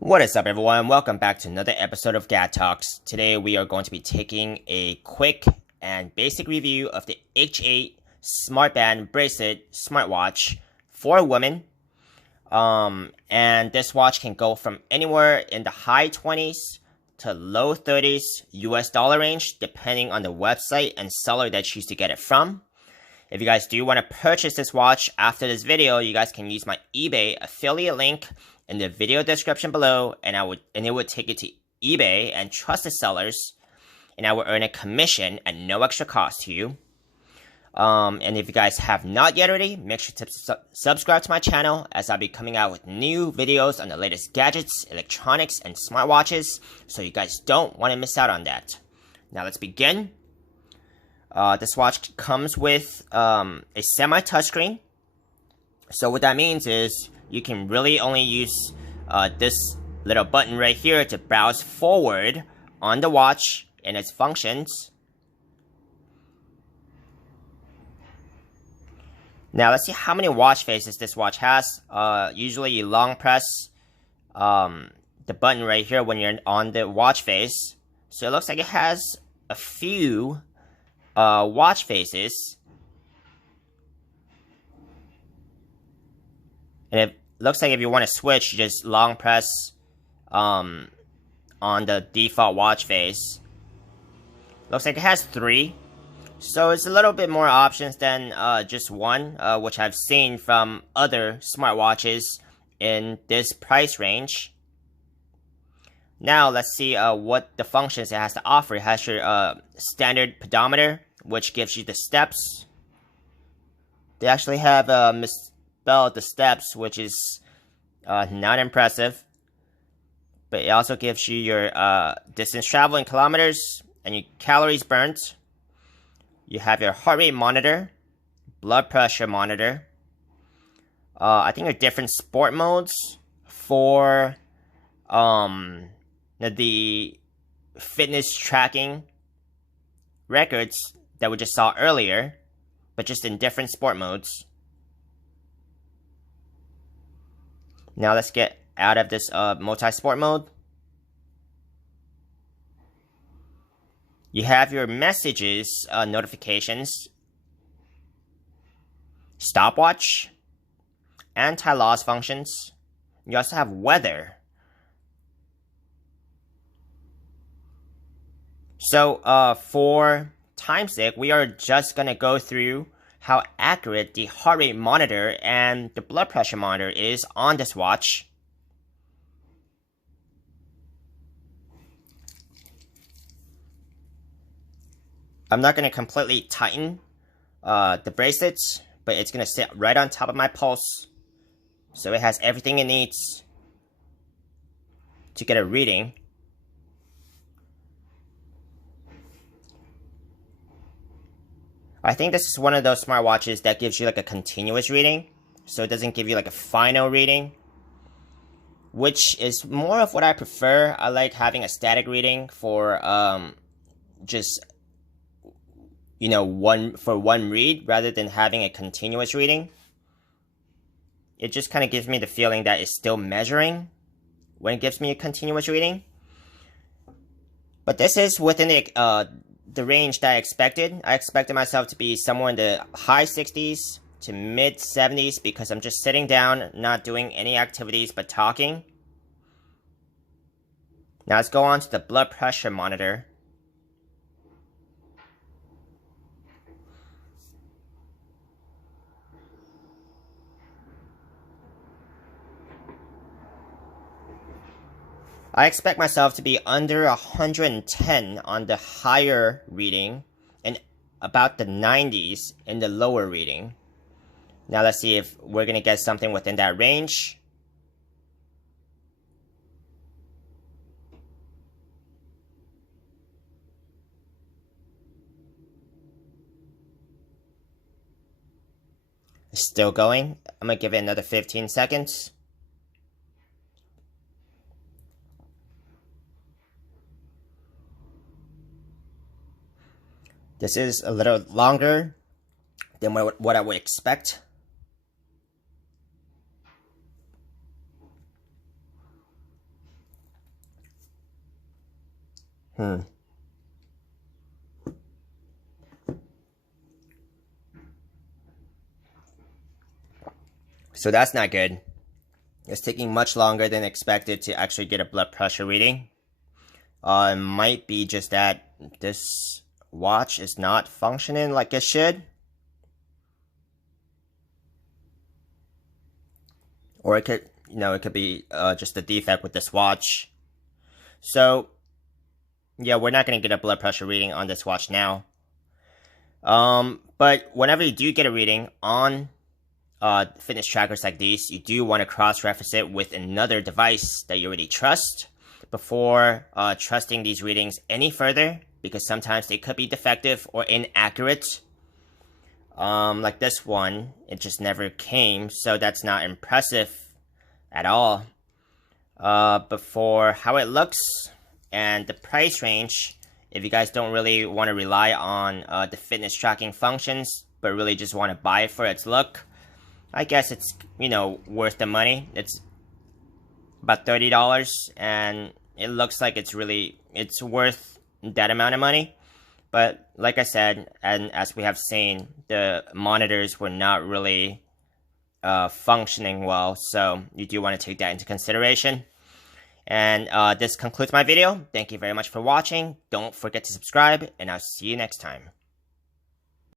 What is up, everyone? Welcome back to another episode of Dad Talks. Today we are going to be taking a quick and basic review of the H8 Smartband Bracelet Smartwatch for women. And this watch can go from anywhere in the high 20s to low 30s US dollar range, depending on the website and seller that you choose to get it from. If you guys do want to purchase this watch after this video, you guys can use my eBay affiliate link in the video description below, and it would take you to eBay and trusted sellers, and I will earn a commission at no extra cost to you. And if you guys have not yet already, make sure to subscribe to my channel, as I'll be coming out with new videos on the latest gadgets, electronics, and smartwatches, so you guys don't want to miss out on that. Now let's begin. This watch comes with a semi-touchscreen. So what that means is you can really only use this little button right here to browse forward on the watch and its functions. Now let's see how many watch faces this watch has. Usually you long press the button right here when you're on the watch face. So it looks like it has a few watch faces. And it looks like if you want to switch, you just long press on the default watch face. Looks like it has 3. So it's a little bit more options than just one, which I've seen from other smartwatches in this price range. Now let's see what the functions it has to offer. It has your standard pedometer, which gives you the steps. They actually have misspelled the steps, which is not impressive. But it also gives you your distance traveled in kilometers and your calories burnt. You have your heart rate monitor, blood pressure monitor. I think there are different sport modes for the fitness tracking records that we just saw earlier, but just in different sport modes. Now let's get out of this multi-sport mode. You have your messages, notifications, stopwatch, anti-loss functions. You also have weather. So for time's sake, we are just going to go through how accurate the heart rate monitor and the blood pressure monitor is on this watch. I'm not going to completely tighten the bracelets, but it's going to sit right on top of my pulse, so it has everything it needs to get a reading. I think this is one of those smartwatches that gives you like a continuous reading, so it doesn't give you like a final reading, which is more of what I prefer. I like having a static reading for just, you know, one read, rather than having a continuous reading. It just kind of gives me the feeling that it's still measuring when it gives me a continuous reading. But this is within the range that I expected. I expected myself to be somewhere in the high 60s to mid 70s, because I'm just sitting down, not doing any activities but talking. Now let's go on to the blood pressure monitor. I expect myself to be under 110 on the higher reading and about the 90s in the lower reading. Now let's see if we're going to get something within that range. It's still going. I'm going to give it another 15 seconds. This is a little longer than what I would expect. So that's not good. It's taking much longer than expected to actually get a blood pressure reading. It might be just that this watch is not functioning like it should. Or it could, it could be just a defect with this watch. So, yeah, we're not going to get a blood pressure reading on this watch now. But whenever you do get a reading on fitness trackers like these, you do want to cross-reference it with another device that you already trust before trusting these readings any further, because sometimes they could be defective or inaccurate. Like this one, it just never came, so that's not impressive at all. But for how it looks and the price range, if you guys don't really want to rely on the fitness tracking functions, but really just want to buy it for its look, I guess it's, worth the money. It's about $30, and it looks like it's worth that amount of money. But like I said, and as we have seen, the monitors were not really functioning well, so you do want to take that into consideration. And this concludes my video. Thank you very much for watching. Don't forget to subscribe, and I'll see you next time.